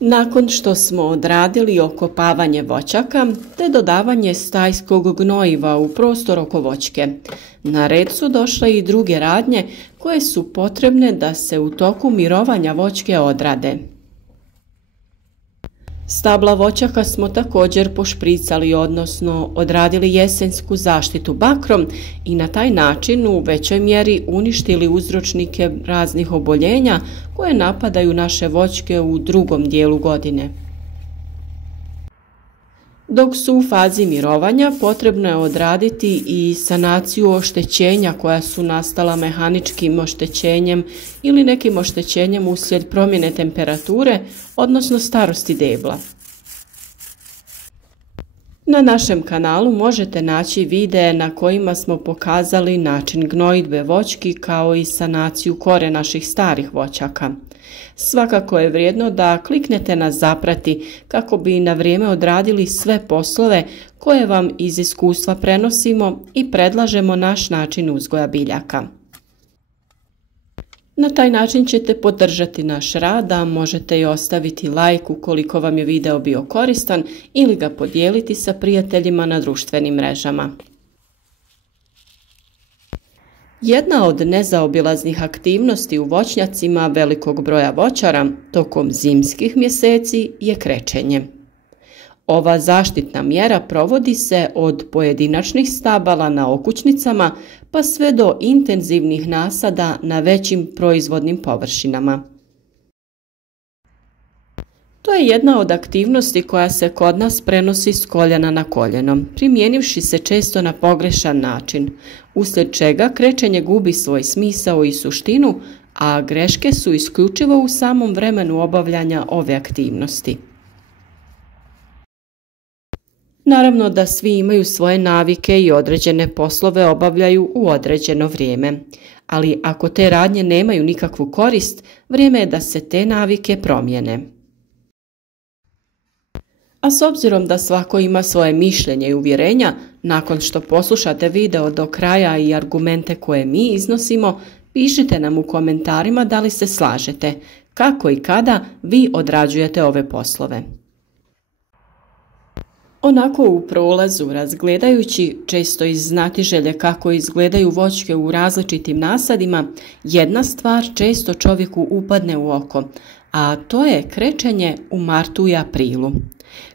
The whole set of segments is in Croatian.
Nakon što smo odradili okopavanje voćaka te dodavanje stajskog gnojiva u prostor oko voćke, na red su došle i druge radnje koje su potrebne da se u toku mirovanja voćke odrade. Stabla voćaka smo također pošpricali, odnosno odradili jesensku zaštitu bakrom i na taj način u većoj mjeri uništili uzročnike raznih oboljenja koje napadaju naše voćke u drugom dijelu godine. Dok su u fazi mirovanja, potrebno je odraditi i sanaciju oštećenja koja su nastala mehaničkim oštećenjem ili nekim oštećenjem uslijed promjene temperature, odnosno starosti debla. Na našem kanalu možete naći videe na kojima smo pokazali način gnojidbe voćki kao i sanaciju kore naših starih voćaka. Svakako je vrijedno da kliknete na zaprati kako bi na vrijeme odradili sve poslove koje vam iz iskustva prenosimo i predlažemo naš način uzgoja biljaka. Na taj način ćete podržati naš rad, a možete i ostaviti like ukoliko vam je video bio koristan ili ga podijeliti sa prijateljima na društvenim mrežama. Jedna od nezaobilaznih aktivnosti u voćnjacima velikog broja voćara tokom zimskih mjeseci je krečenje. Ova zaštitna mjera provodi se od pojedinačnih stabala na okućnicama pa sve do intenzivnih nasada na većim proizvodnim površinama. To je jedna od aktivnosti koja se kod nas prenosi s koljena na koljeno, primijenivši se često na pogrešan način, uslijed čega krečenje gubi svoj smisao i suštinu, a greške su isključivo u samom vremenu obavljanja ove aktivnosti. Naravno da svi imaju svoje navike i određene poslove obavljaju u određeno vrijeme, ali ako te radnje nemaju nikakvu korist, vrijeme je da se te navike promijene. A s obzirom da svako ima svoje mišljenje i uvjerenja, nakon što poslušate video do kraja i argumente koje mi iznosimo, pišite nam u komentarima da li se slažete, kako i kada vi odrađujete ove poslove. Onako u prolazu razgledajući, često iz znatiželje kako izgledaju voćke u različitim nasadima, jedna stvar često čovjeku upadne u oko, a to je krečenje u martu i aprilu.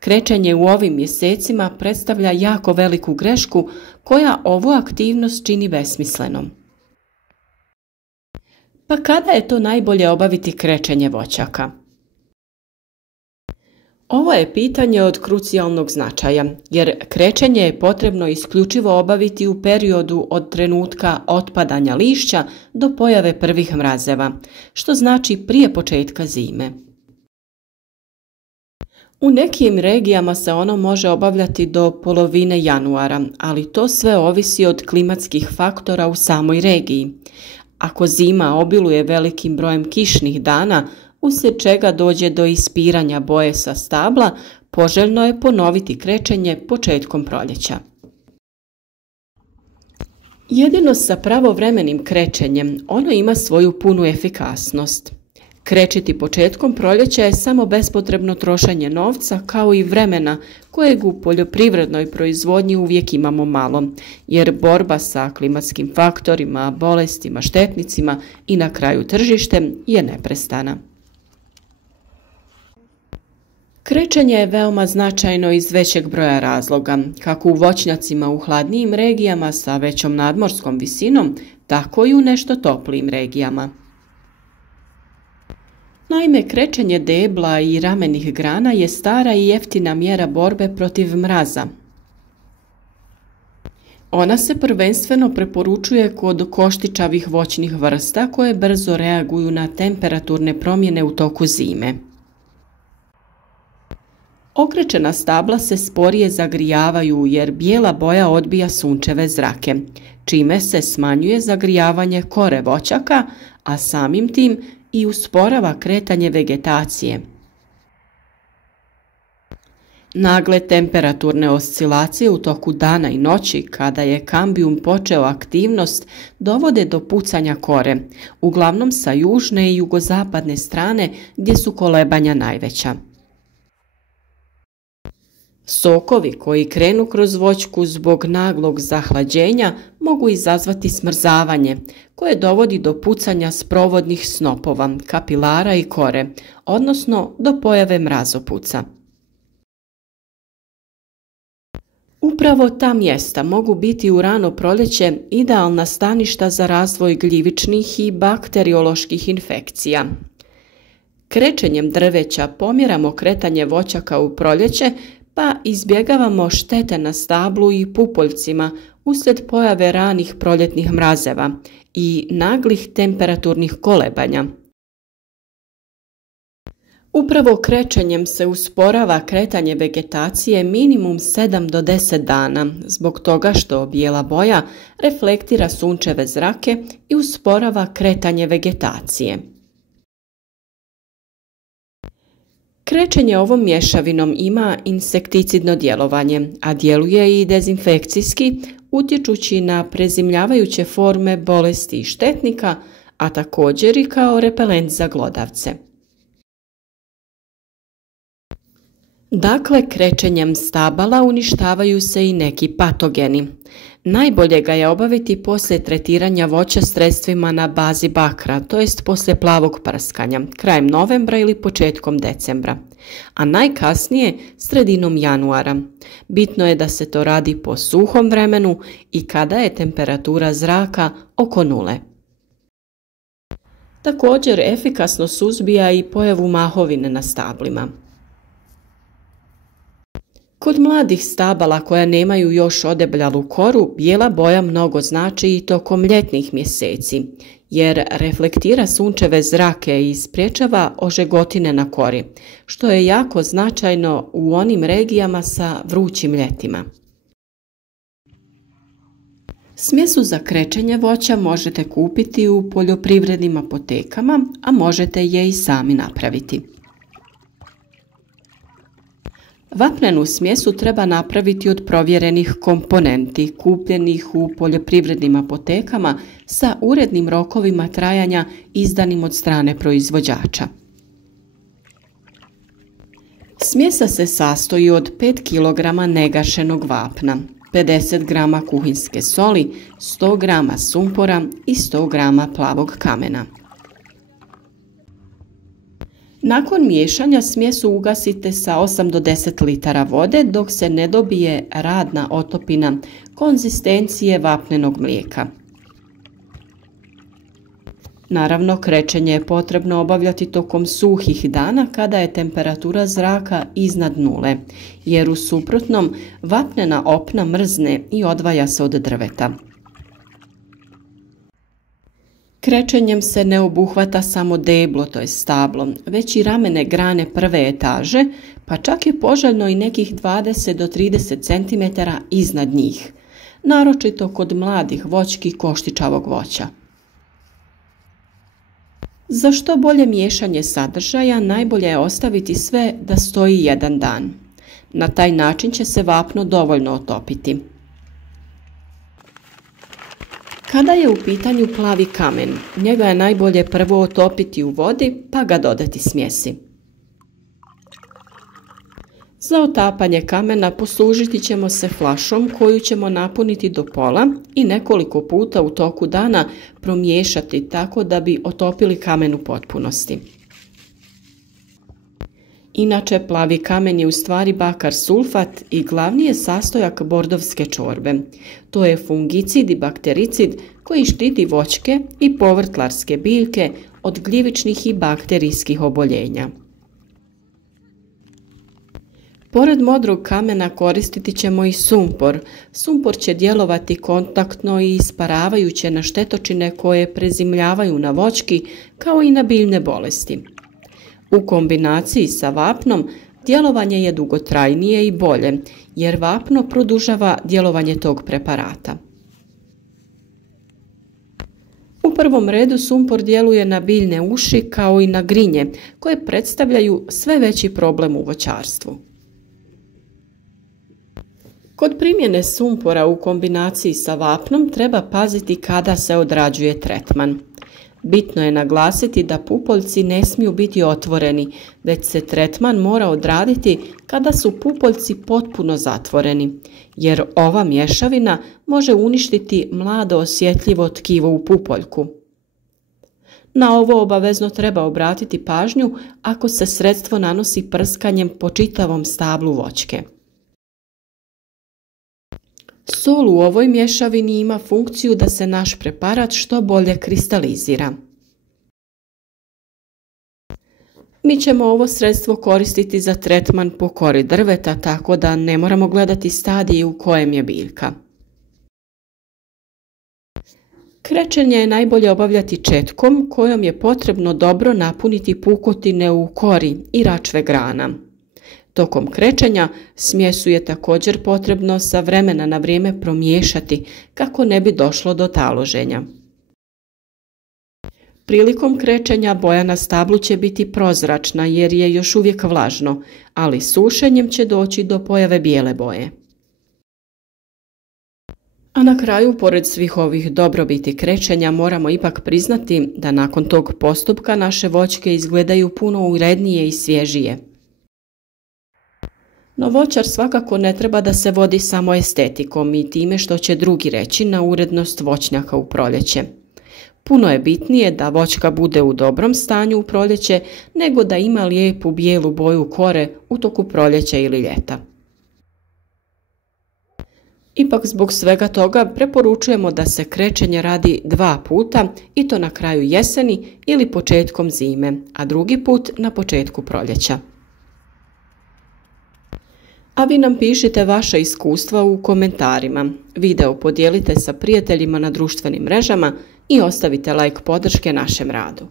Krečenje u ovim mjesecima predstavlja jako veliku grešku koja ovu aktivnost čini besmislenom. Pa kada je to najbolje obaviti krečenje voćaka? Ovo je pitanje od krucijalnog značaja, jer krečenje je potrebno isključivo obaviti u periodu od trenutka otpadanja lišća do pojave prvih mrazeva, što znači prije početka zime. U nekim regijama se ono može obavljati do polovine januara, ali to sve ovisi od klimatskih faktora u samoj regiji. Ako zima obiluje velikim brojem kišnih dana, uslijed čega dođe do ispiranja boje sa stabla, poželjno je ponoviti krečenje početkom proljeća. Jedino sa pravovremenim krečenjem ono ima svoju punu efikasnost. Krečiti početkom proljeća je samo bespotrebno trošenje novca kao i vremena kojeg u poljoprivrednoj proizvodnji uvijek imamo malo, jer borba sa klimatskim faktorima, bolestima, štetnicima i na kraju tržištem je neprestana. Krečenje je veoma značajno iz većeg broja razloga, kako u voćnjacima u hladnijim regijama sa većom nadmorskom visinom, tako i u nešto toplijim regijama. Naime, krečenje debla i ramenih grana je stara i jeftina mjera borbe protiv mraza. Ona se prvenstveno preporučuje kod koštičavih voćnih vrsta koje brzo reaguju na temperaturne promjene u toku zime. Okrečena stabla se sporije zagrijavaju jer bijela boja odbija sunčeve zrake, čime se smanjuje zagrijavanje kore voćaka, a samim tim i usporava kretanje vegetacije. Nagle temperaturne oscilacije u toku dana i noći, kada je kambijum počeo aktivnost, dovode do pucanja kore, uglavnom sa južne i jugozapadne strane gdje su kolebanja najveća. Sokovi koji krenu kroz voćku zbog naglog zahlađenja mogu izazvati smrzavanje, koje dovodi do pucanja sprovodnih snopova, kapilara i kore, odnosno do pojave mrazopuca. Upravo ta mjesta mogu biti u rano proljeće idealna staništa za razvoj gljivičnih i bakterioloških infekcija. Krečenjem drveća pomjeramo kretanje voćaka u proljeće, pa izbjegavamo štete na stablu i pupoljcima uslijed pojave ranih proljetnih mrazeva i naglih temperaturnih kolebanja. Upravo krečenjem se usporava kretanje vegetacije minimum 7 do 10 dana, zbog toga što bijela boja reflektira sunčeve zrake i usporava kretanje vegetacije. Krečenje ovom mješavinom ima insekticidno djelovanje, a djeluje i dezinfekcijski, utječući na prezimljavajuće forme bolesti i štetnika, a također i kao repelent za glodavce. Dakle, krečenjem stabala uništavaju se i neki patogeni. Najbolje ga je obaviti poslije tretiranja voća sredstvima na bazi bakra, to jest poslije plavog prskanja, krajem novembra ili početkom decembra, a najkasnije sredinom januara. Bitno je da se to radi po suhom vremenu i kada je temperatura zraka oko nule. Također efikasno suzbija i pojavu mahovine na stablima. Kod mladih stabala koja nemaju još odebljalu koru, bijela boja mnogo znači i tokom ljetnih mjeseci, jer reflektira sunčeve zrake i spriječava ožegotine na kori, što je jako značajno u onim regijama sa vrućim ljetima. Smjesu za krečenje voća možete kupiti u poljoprivrednim apotekama, a možete je i sami napraviti. Vapnenu smjesu treba napraviti od provjerenih komponenti kupljenih u poljoprivrednim apotekama sa urednim rokovima trajanja izdanim od strane proizvođača. Smjesa se sastoji od 5 kg negašenog vapna, 50 g kuhinske soli, 100 g sumpora i 100 g plavog kamena. Nakon miješanja smjesu ugasite sa 8 do 10 litara vode dok se ne dobije radna otopina konzistencije vapnenog mlijeka. Naravno, krečenje je potrebno obavljati tokom suhih dana kada je temperatura zraka iznad nule, jer u suprotnom vapnena opna mrzne i odvaja se od drveta. Krečenjem se ne obuhvata samo deblo, to je stablo, već i ramene grane prve etaže, pa čak je poželjno i nekih 20 do 30 cm iznad njih, naročito kod mladih voćki koštičavog voća. Za što bolje miješanje sadržaja najbolje je ostaviti sve da stoji jedan dan. Na taj način će se vapno dovoljno otopiti. Kada je u pitanju plavi kamen, njega je najbolje prvo otopiti u vodi pa ga dodati smjesi. Za otapanje kamena poslužiti ćemo se flašom koju ćemo napuniti do pola i nekoliko puta u toku dana promiješati tako da bi otopili kamen u potpunosti. Inače, plavi kamen je u stvari bakar sulfat i glavni je sastojak bordovske čorbe. To je fungicid i baktericid koji štiti voćke i povrtlarske biljke od gljivičnih i bakterijskih oboljenja. Pored modrog kamena koristiti ćemo i sumpor. Sumpor će djelovati kontaktno i isparavajuće na štetočine koje prezimljavaju na voćki kao i na biljne bolesti. U kombinaciji sa vapnom djelovanje je dugotrajnije i bolje, jer vapno produžava djelovanje tog preparata. U prvom redu sumpor djeluje na biljne uši kao i na grinje, koje predstavljaju sve veći problem u voćarstvu. Kod primjene sumpora u kombinaciji sa vapnom treba paziti kada se odrađuje tretman. Bitno je naglasiti da pupoljci ne smiju biti otvoreni, već se tretman mora odraditi kada su pupoljci potpuno zatvoreni, jer ova mješavina može uništiti mlado osjetljivo tkivo u pupoljku. Na ovo obavezno treba obratiti pažnju ako se sredstvo nanosi prskanjem po čitavom stablu voćke. Sol u ovoj mješavini ima funkciju da se naš preparat što bolje kristalizira. Mi ćemo ovo sredstvo koristiti za tretman po kori drveta, tako da ne moramo gledati stadij u kojem je biljka. Krečenje je najbolje obavljati četkom kojom je potrebno dobro napuniti pukotine u kori i račve grana. Tokom krečenja smjesu je također potrebno sa vremena na vrijeme promiješati kako ne bi došlo do taloženja. Prilikom krečenja boja na stablu će biti prozračna jer je još uvijek vlažno, ali sušenjem će doći do pojave bijele boje. A na kraju, pored svih ovih dobrobiti krečenja, moramo ipak priznati da nakon tog postupka naše voćke izgledaju puno urednije i svježije. No voćar svakako ne treba da se vodi samo estetikom i time što će drugi reći na urednost voćnjaka u proljeće. Puno je bitnije da voćka bude u dobrom stanju u proljeće nego da ima lijepu bijelu boju kore u toku proljeća ili ljeta. Ipak zbog svega toga preporučujemo da se krečenje radi 2 puta i to na kraju jeseni ili početkom zime, a drugi put na početku proljeća. A vi nam pišite vaša iskustva u komentarima. Video podijelite sa prijateljima na društvenim mrežama i ostavite like podrške našem radu.